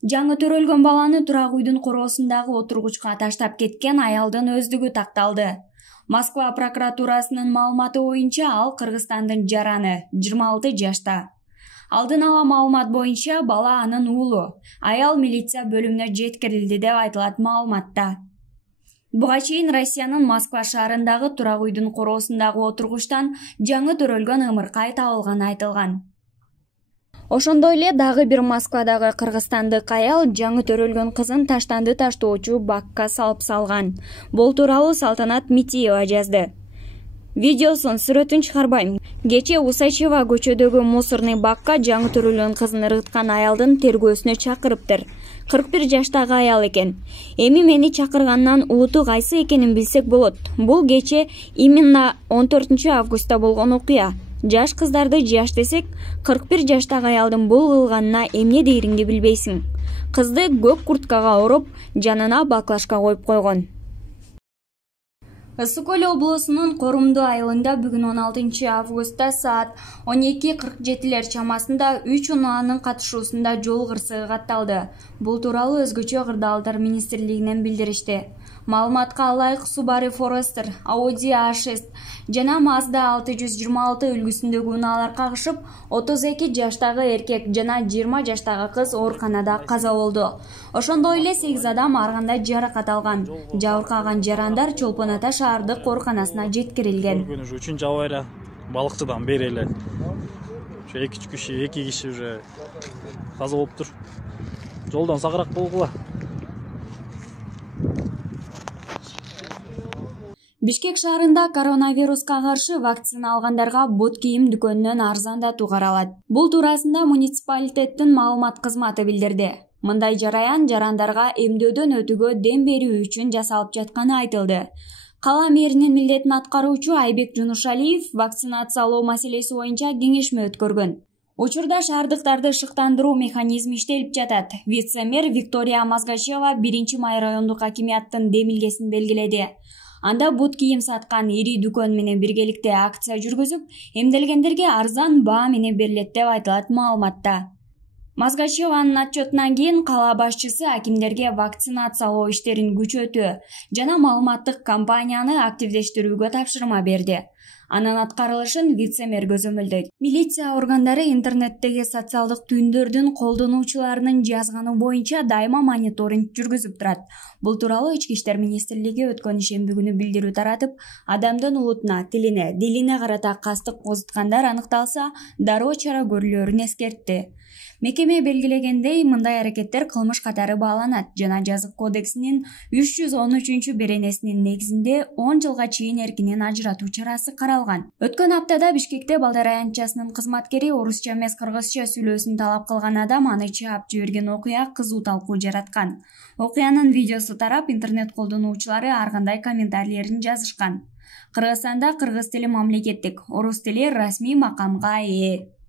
Жаңы төрөлгөн баланы турак үйдүн короосундагы отургучка таштап кеткен аялдын өздүгү такталды. Москва прокуратурасынын маалыматы боюнча ал Кыргызстандын жараны, 26 жашта. Алдын ала маалымат боюнча бала анын уулу. Аял милиция бөлүмүнө жеткирилди деп айтылат маалыматта. Буга чейин Россиянын Москва шаарындагы турак үйдүн короосундагы отургучтан жаңы төрөлгөн ымыркай табылганы айтылган. Ошондой эле дагы бир Москвадагы кыргызстандык аял жаңы төрөлгөн кызын таштанды таштоочу бакка салып салган. Бул тууралуу Салтанат Митиева жазды. Видеосун сүрөтүн чыгарбайм. Кечээ Усачева көчөдөгү мусорный бакка жаңы төрөлгөн кызын ыргыткан аялдын тергөөсүнө чакырыптыр. 41 жаштагы аял экен. Эми мени чакыргандан улуту кайсы экенин билсек болот. Бул кечээ именно 14 августта болгон окуя. Жаш кыздарды жаш десек, 41 жаштагы аялдын бул кылганына эмне дейириңди билбейсиң. Кызды көк курткага ороп, жанына баклажка коюп койгон. Ысык Көл облусунун Корумду айылында бүгүн 16 августта саат 12:47 чамасында 3 унаанын катышуусунда жол кырсыгы катталды. Бул тууралуу Өзгөчө кырдаалдар министрлигинен билдиришти. Маалыматка ылайык Subaru Forester, Audi A6 жана Mazda 626 үлгүсүндөгү унаалар кагышып, 32 жаштагы эркек жана 20 жаштагы кыз ооруканада каза болду. Ошондой эле 8 адам ар кандай жаракат алган. Жабыркаган жарандар Чолпон Ата шаардык ооруканасына жеткирилген. Үчүнчү авария балыкчыдан бери эле. Ошо 2 киши уже каза болуптур. Жолдон сагыраак болгула. Бишкек шаарында коронавируска каршы вакцина алгандарга бут кийим дүкөнүнөн арзандатуу каралат. Бул туурасында муниципалитеттин маалымат кызматы билдирди. Мындай жараян жарандарга эмдөөдөн өтүүгө дем берүү үчүн жасалып жатканы айтылды. Кала мэринин милдетин аткаруучу Айбек Жунушалиев вакцинациялоо маселеси боюнча кеңешме өткөргөн. Учурда шаардыктарды шыктандыруу механизми иштелип жатат. Вице-мэр Виктория Мазгачева 1-май райондук акимияттын демилгесин белгиледи. Анда бут кийим саткан ири дүкөн менен биргеликте акция жүргүзүп, эмделгендерге арзан баа менен берилет деп айтылат маалыматта. Мазгачеванын отчетунан кийин кала башчысы акимдерге вакцинациялоо иштерин күчөтүү жана маалыматтык кампанияны активдештирүүгө тапшырма берди. Анын аткарылышын вице-мэр көзөмөлдөйт. Милиция органдары интернеттеги социалдык түйүндөрдүн колдонуучуларынын жазганы боюнча дайыма мониторинг жүргүзүп турат. Бул тууралуу Ички иштер министрлиги өткөн ишемби күнү билдирүү таратып, адамдын улутуна, тилине, дилине карата кастык козуткандар аныкталса, дароо чара көрүлөрүн эскертти. Мекеме белгилегендей, мындай аракеттер кылмыш катары бааланат жана Жазык кодексинин 313 беренесинин негизинде 10 жылга чейин эркинен ажыратуу чарасы каралган. Өткөн аптада Бишкекте балдар аянтчасынын кызматкери орусча эмес кыргызча сүйлөсүн талап кылган адам аны чаап жиберген окуя кызуу талкуу жараткан. Окуянын видеосу тарап, интернет колдонуучулары ар кандай комментарийлерин жазышкан. Кыргызстанда кыргыз тили мамлекеттик, орус тили расмий макамга ээ.